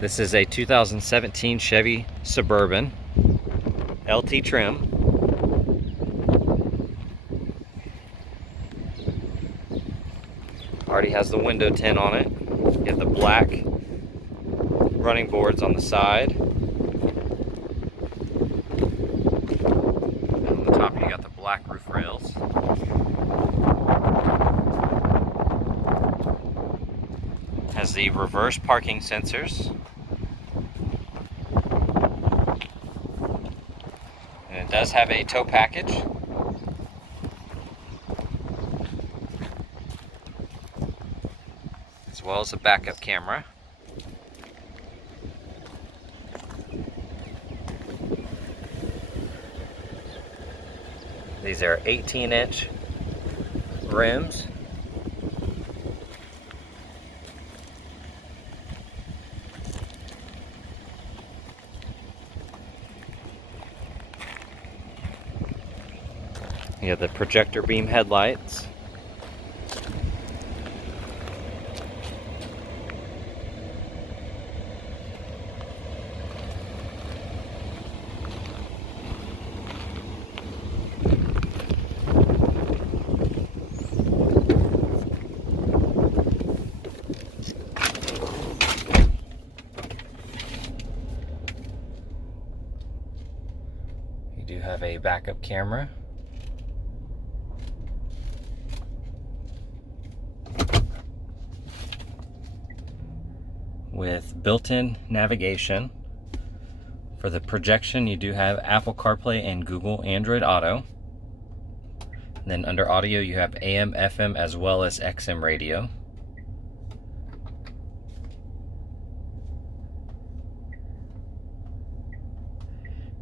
This is a 2017 Chevy Suburban LT trim. Already has the window tint on it. You have the black running boards on the side. And on the top you got the black roof rails. Has the reverse parking sensors. And it does have a tow package. As well as a backup camera. These are 18-inch rims. You have the projector beam headlights. You do have a backup camera. With built-in navigation. For the projection, you do have Apple CarPlay and Google Android Auto. And then under audio, you have AM, FM, as well as XM radio.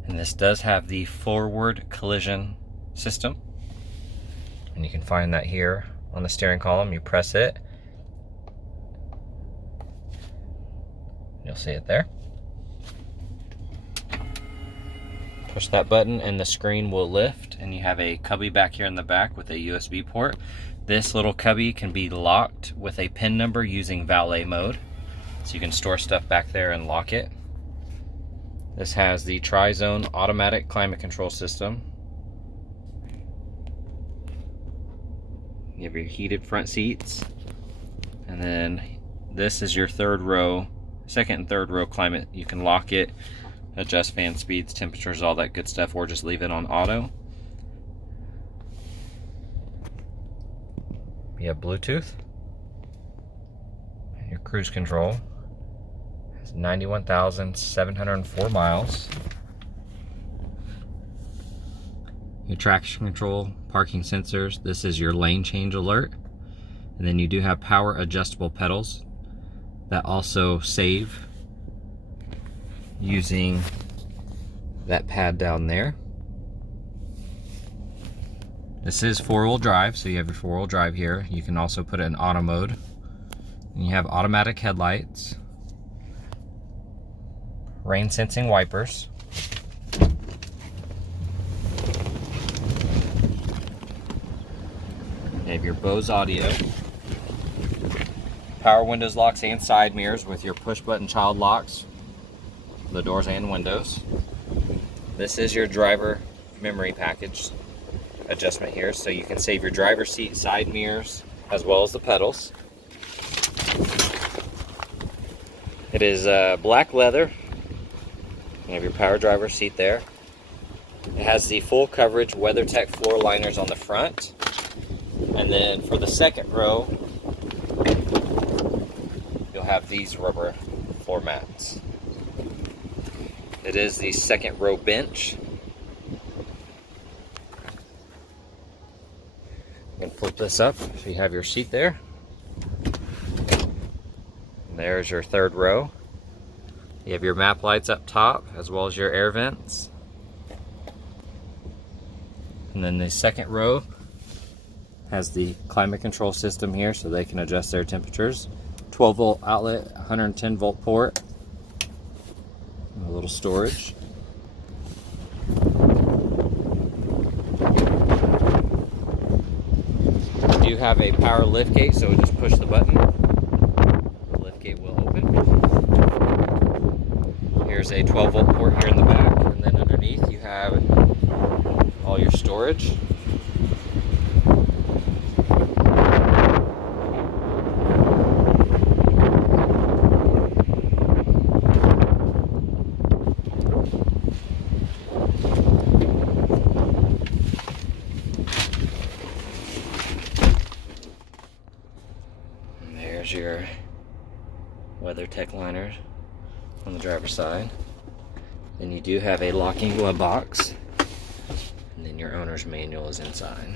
And this does have the forward collision system. And you can find that here on the steering column. You press it. You'll see it there. Push that button and the screen will lift, and you have a cubby back here in the back with a USB port. This little cubby can be locked with a PIN number using valet mode, so you can store stuff back there and lock it. This has the tri-zone automatic climate control system. You have your heated front seats, and then this is your second and third row climate. You can lock it, adjust fan speeds, temperatures, all that good stuff, or just leave it on auto. You have Bluetooth. Your cruise control has 91,704 miles. Your traction control, parking sensors. This is your lane change alert. And then you do have power adjustable pedals that also save using that pad down there. This is four-wheel drive, so you have your four-wheel drive here. You can also put it in auto mode. And you have automatic headlights, rain sensing wipers, you have your BOSE audio, power windows, locks, and side mirrors with your push button child locks, the doors and windows. This is your driver memory package adjustment here, so you can save your driver's seat, side mirrors, as well as the pedals. It is black leather. You have your power driver seat there. It has the full coverage WeatherTech floor liners on the front. And then for the second row, you'll have these rubber floor mats. It is the second row bench. You can flip this up so you have your seat there. And there's your third row. You have your map lights up top as well as your air vents. And then the second row has the climate control system here so they can adjust their temperatures. 12 volt outlet, 110 volt port, and a little storage. You do have a power lift gate, so just push the button. The lift gate will open. There's a 12-volt port here in the back, and then underneath you have all your storage. And there's your WEATHERTECH liner on the driver's side. Then you do have a locking glove box, and then your owner's manual is inside.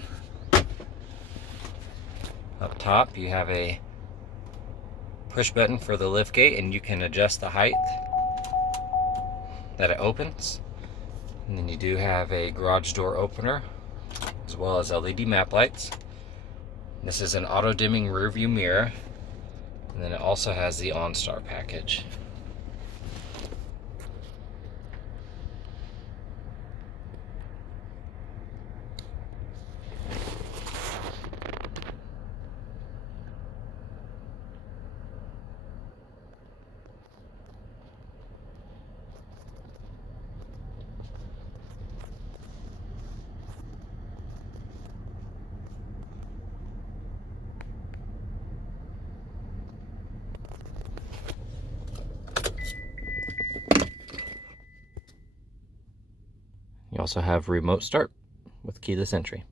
Up top you have a push button for the liftgate, and you can adjust the height that it opens. And then you do have a garage door opener as well as LED map lights. This is an auto dimming rear view mirror, and then it also has the OnStar package. You also have remote start with keyless entry.